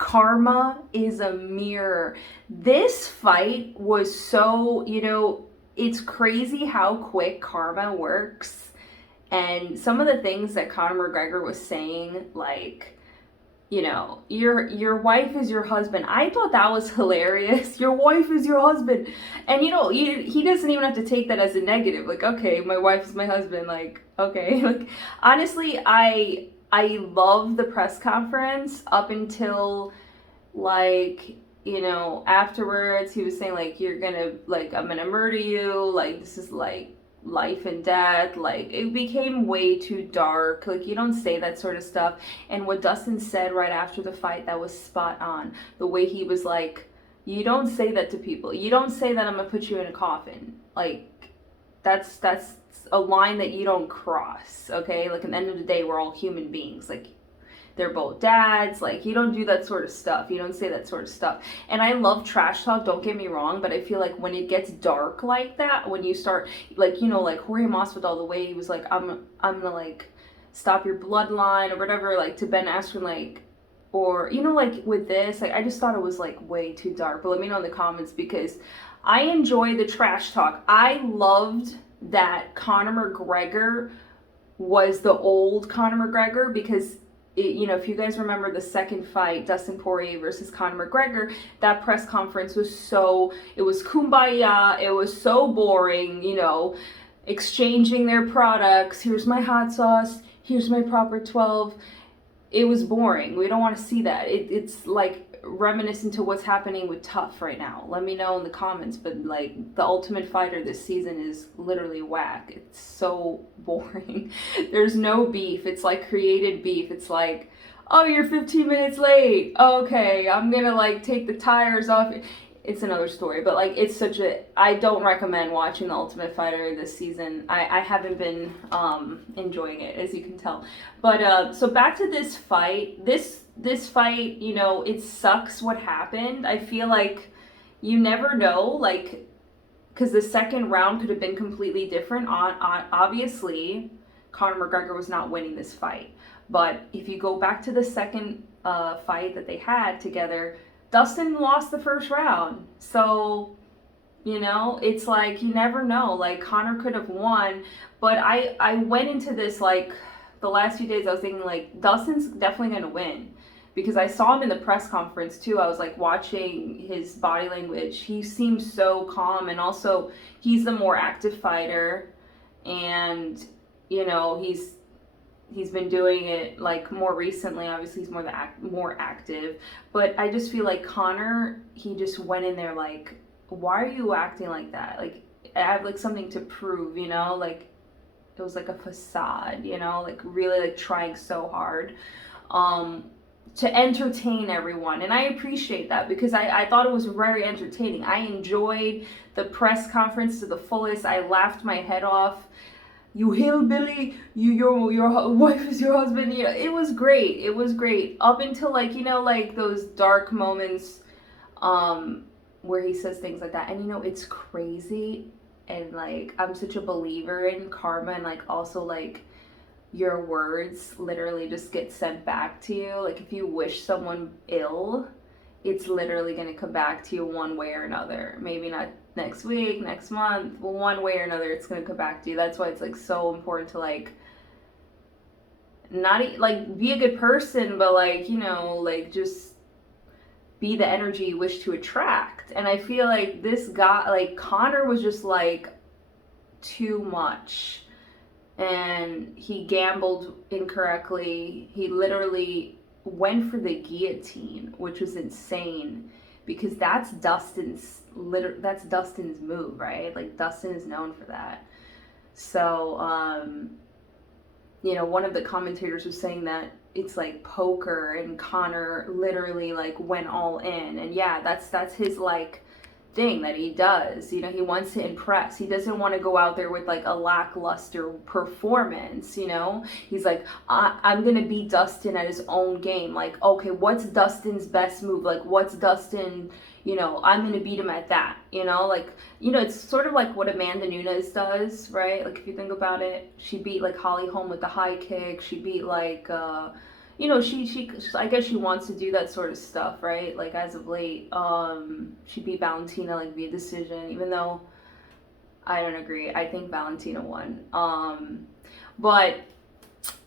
karma is a mirror. This fight was so, it's crazy how quick karma works. And some of the things that Conor McGregor was saying, like, your wife is your husband. I thought that was hilarious. Your wife is your husband. And he doesn't even have to take that as a negative. Like, okay, my wife is my husband. Like, okay. Like, honestly, I love the press conference up until, like, afterwards he was saying, like, I'm gonna murder you. Like, this is like life and death. Like, it became way too dark. Like, you don't say that sort of stuff. And what Dustin said right after the fight, that was spot on. The way he was like, you don't say that to people. You don't say that I'm gonna put you in a coffin. Like, that's a line that you don't cross, okay? Like, at the end of the day, we're all human beings. Like, they're both dads. Like, you don't do that sort of stuff. You don't say that sort of stuff. And I love trash talk, don't get me wrong, but I feel like when it gets dark like that, when you start, like, like Jorge Masvidal, the way he was like, I'm gonna, like, stop your bloodline or whatever, like, to Ben Askren, like, or, like, with this, like, I just thought it was, like, way too dark. But let me know in the comments, because I enjoy the trash talk. I loved that Conor McGregor was the old Conor McGregor, because if you guys remember the second fight, Dustin Poirier versus Connor McGregor, that press conference was it was kumbaya, it was so boring, exchanging their products. Here's my hot sauce, here's my proper 12. It was boring. We don't want to see that. It's like reminiscent to what's happening with Tough right now. Let me know in the comments, but like, the Ultimate Fighter this season is literally whack. It's so boring. There's no beef. It's like created beef. It's like, oh, you're 15 minutes late. Okay, I'm gonna, like, take the tires off. It's another story, but, like, it's I don't recommend watching the Ultimate Fighter this season. I haven't been enjoying it, as you can tell. But so back to this fight. This fight, it sucks what happened. I feel like you never know, like, because the second round could have been completely different. Obviously, Conor McGregor was not winning this fight. But if you go back to the second fight that they had together, Dustin lost the first round. So, it's like, you never know. Like, Conor could have won. But I went into this, like, the last few days, I was thinking, like, Dustin's definitely going to win. Because I saw him in the press conference, too. I was, like, watching his body language. He seems so calm. And also, he's the more active fighter. And, he's been doing it, like, more recently. Obviously, he's more active. But I just feel like Conor, he just went in there like, why are you acting like that? Like, I have, like, something to prove, Like, it was like a facade, Like, really, like, trying so hard to entertain everyone. And I appreciate that, because I thought it was very entertaining. I enjoyed the press conference to the fullest. I laughed my head off. You hillbilly, your wife is your husband. It was great. It was great up until, like, like, those dark moments where he says things like that. And it's crazy. And, like, I'm such a believer in karma, and, like, also, like, your words literally just get sent back to you. Like, if you wish someone ill, it's literally going to come back to you one way or another. Maybe not next week, next month, but one way or another, it's going to come back to you. That's why it's, like, so important to, like, not, like, be a good person, but, like, like, just be the energy you wish to attract. And I feel like this guy, like, Conor was just, like, too much. And he gambled incorrectly. He literally went for the guillotine, which was insane, because that's Dustin's move, right? Like, Dustin is known for that. So, one of the commentators was saying that it's like poker, and Conor literally, like, went all in. And yeah, that's his, like, thing that he does. He wants to impress. He doesn't want to go out there with, like, a lackluster performance. He's like, I'm gonna beat Dustin at his own game. Like, okay, what's Dustin's best move? Like, what's Dustin, I'm gonna beat him at that. Like, it's sort of like what Amanda Nunes does, right? Like, if you think about it, she beat, like, Holly Holm with the high kick. She beat, like, you know, she I guess she wants to do that sort of stuff, right? Like as of late, she beat Valentina like via decision, even though I don't agree. I think Valentina won. But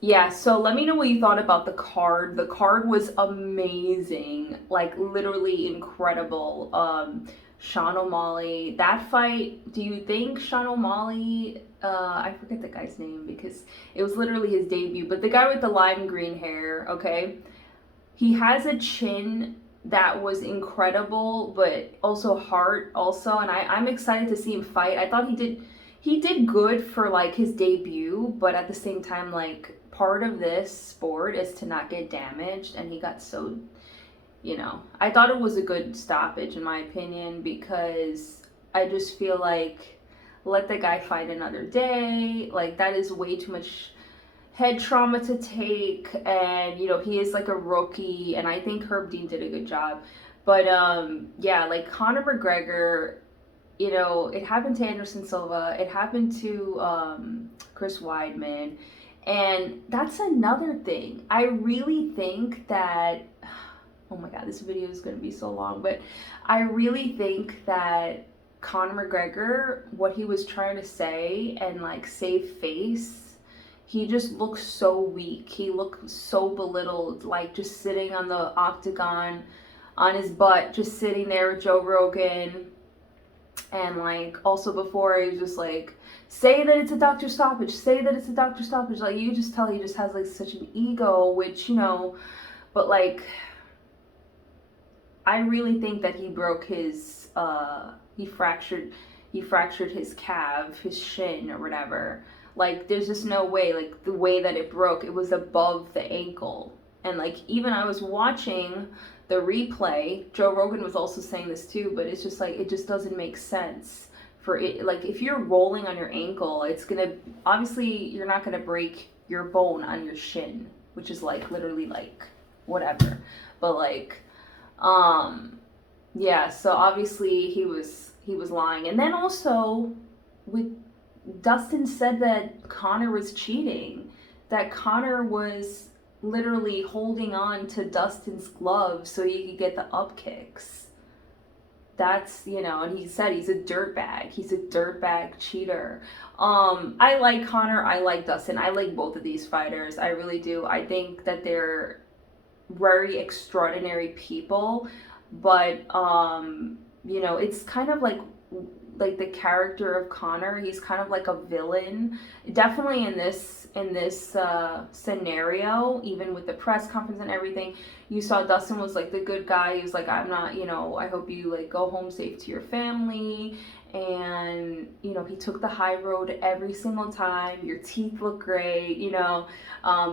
yeah, so let me know what you thought about the card. The card was amazing, like literally incredible. Sean O'Malley, that fight, do you think Sean O'Malley, I forget the guy's name because it was literally his debut, but the guy with the lime green hair, okay? He has a chin that was incredible, but also heart also, and I'm excited to see him fight. I thought he did good for like his debut, but at the same time, like part of this sport is to not get damaged, and he got so, you know, I thought it was a good stoppage in my opinion, because I just feel like let the guy fight another day. Like that is way too much head trauma to take, and you know, he is like a rookie, and I think Herb Dean did a good job. But yeah, like Connor McGregor, you know, it happened to Anderson Silva, it happened to Chris Weidman, and that's another thing. I really think that, oh my god, this video is going to be so long, but I really think that Conor McGregor, what he was trying to say and like save face, he just looked so weak. He looked so belittled, like just sitting on the octagon on his butt, just sitting there with Joe Rogan. And like also before, he was just like, say that it's a doctor stoppage, say that it's a doctor stoppage. Like you just tell he just has like such an ego, which, you know, but like I really think that he broke his he fractured his calf, his shin or whatever. Like there's just no way, like the way that it broke, it was above the ankle. And like even I was watching the replay, Joe Rogan was also saying this too, but it's just like it just doesn't make sense for it. Like if you're rolling on your ankle, it's gonna, obviously you're not gonna break your bone on your shin, which is like literally like whatever. But like yeah, so obviously he was lying. And then also with Dustin said that Connor was cheating, that Connor was literally holding on to Dustin's glove so he could get the up kicks. That's, you know, and he said he's a dirtbag. He's a dirtbag cheater. I like Connor, I like Dustin. I like both of these fighters. I really do. I think that they're very extraordinary people, but you know, it's kind of like the character of Connor, he's kind of like a villain, definitely in this scenario. Even with the press conference and everything, you saw Dustin was like the good guy. He was like, I'm not, you know, I hope you like go home safe to your family, and you know, he took the high road every single time. Your teeth look great, you know,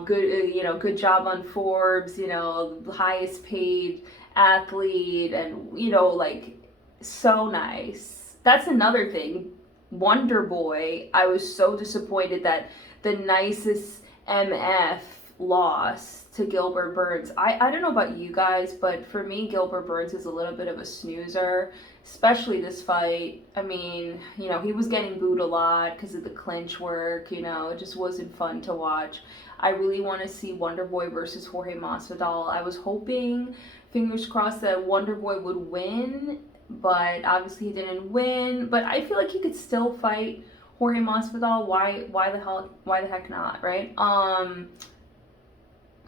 good, you know, good job on Forbes, you know, the highest paid athlete, and you know, like so nice. That's another thing. Wonder Boy, I was so disappointed that the nicest MF lost to Gilbert Burns. I don't know about you guys, but for me, Gilbert Burns is a little bit of a snoozer, especially this fight. I mean, you know, he was getting booed a lot because of the clinch work, you know, it just wasn't fun to watch. I really want to see Wonder Boy versus Jorge Masvidal. I was hoping, fingers crossed, that Wonder Boy would win, but obviously he didn't win. But I feel like he could still fight Jorge Masvidal. Why the heck not, right?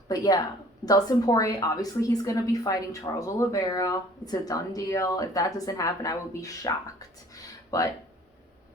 But yeah, Dustin Poirier, obviously he's gonna be fighting Charles Oliveira. It's a done deal. If that doesn't happen, I will be shocked. But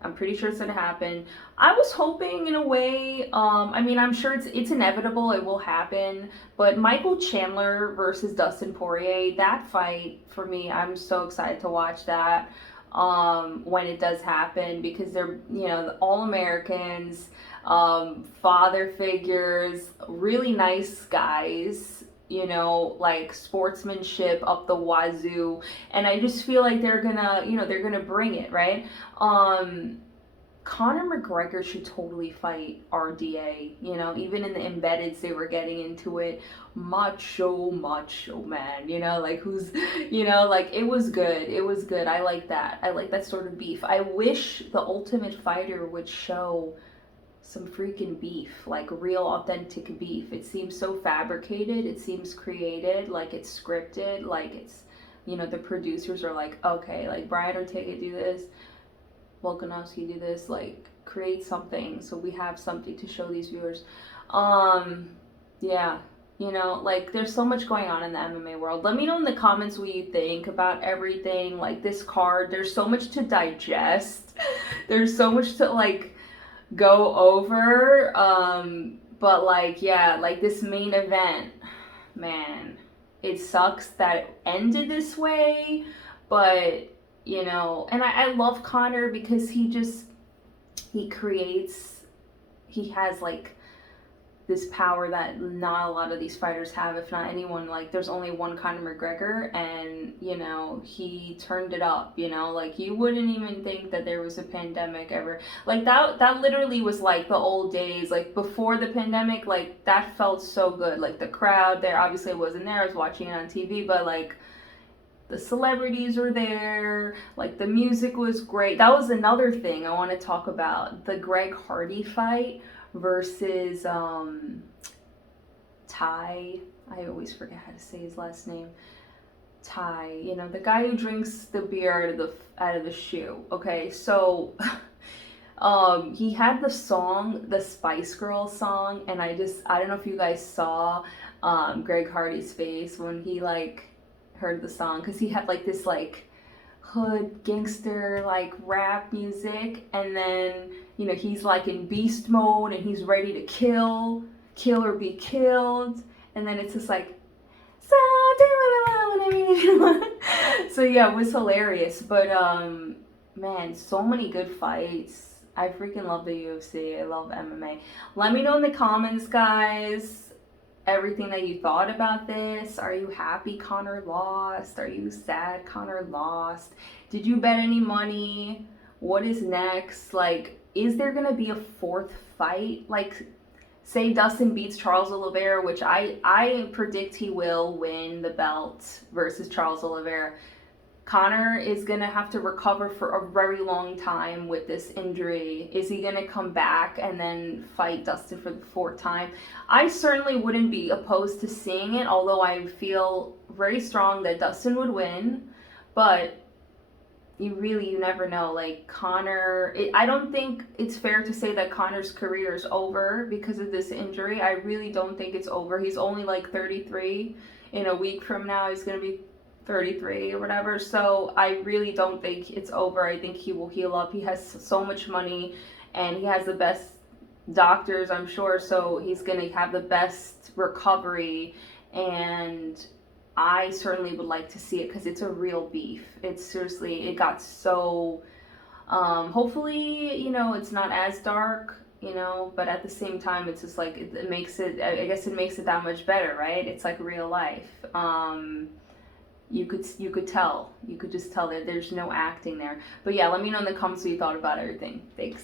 I'm pretty sure it's gonna happen. I was hoping in a way, I mean, I'm sure it's inevitable, it will happen, but Michael Chandler versus Dustin Poirier, that fight for me, I'm so excited to watch that when it does happen, because they're, you know, all Americans, father figures, really nice guys, you know, like sportsmanship up the wazoo, and I just feel like they're gonna, you know, they're gonna bring it, right? Connor McGregor should totally fight RDA, you know, even in the embeddeds they were getting into it, macho man, you know, like who's, you know, like it was good, I like that sort of beef. I wish the Ultimate Fighter would show some freaking beef, like real authentic beef. It seems so fabricated, it seems created, like it's scripted, like it's, you know, the producers are like, okay, like Brian Ortega do this, Volkanovski do this, like create something so we have something to show these viewers. Yeah, you know, like there's so much going on in the MMA world. Let me know in the comments what you think about everything, like this card. There's so much to digest. There's so much to like go over. But like, yeah, like this main event, man, it sucks that it ended this way, but you know, and I love Connor because he creates, he has like this power that not a lot of these fighters have, if not anyone. Like there's only one Connor McGregor, and you know, he turned it up, you know, like you wouldn't even think that there was a pandemic ever. Like that literally was like the old days, like before the pandemic. Like that felt so good. Like the crowd there, obviously I wasn't there, I was watching it on TV, but like the celebrities were there, like the music was great. That was another thing I want to talk about, the Greg Hardy fight versus Ty. I always forget how to say his last name. Ty, you know, the guy who drinks the beer out of the shoe. Okay, so he had the song, the Spice Girls song, and I don't know if you guys saw Greg Hardy's face when he like heard the song, because he had like this like hood gangster like rap music, and then you know he's like in beast mode and he's ready to kill or be killed, and then it's just like so yeah, it was hilarious. But man, so many good fights. I freaking love the UFC. I love MMA. Let me know in the comments, guys, everything that you thought about this. Are you happy Connor lost? Are you sad Connor lost? Did you bet any money? What is next? Like, is there gonna be a fourth fight? Like, say Dustin beats Charles Oliveira, which I predict he will win the belt versus Charles Oliveira. Connor is going to have to recover for a very long time with this injury. Is he going to come back and then fight Dustin for the fourth time? I certainly wouldn't be opposed to seeing it, although I feel very strong that Dustin would win. But you never know. Like Connor, I don't think it's fair to say that Connor's career is over because of this injury. I really don't think it's over. He's only like 33. In a week from now, he's going to be 33 or whatever. So I really don't think it's over. I think he will heal up. He has so much money and he has the best doctors, I'm sure. So he's going to have the best recovery, and I certainly would like to see it because it's a real beef. It's seriously, it got so, hopefully, you know, it's not as dark, you know, but at the same time, it's just like, it makes it, I guess it makes it that much better, right? It's like real life. You could just tell that there's no acting there. But yeah, let me know in the comments what you thought about everything. Thanks.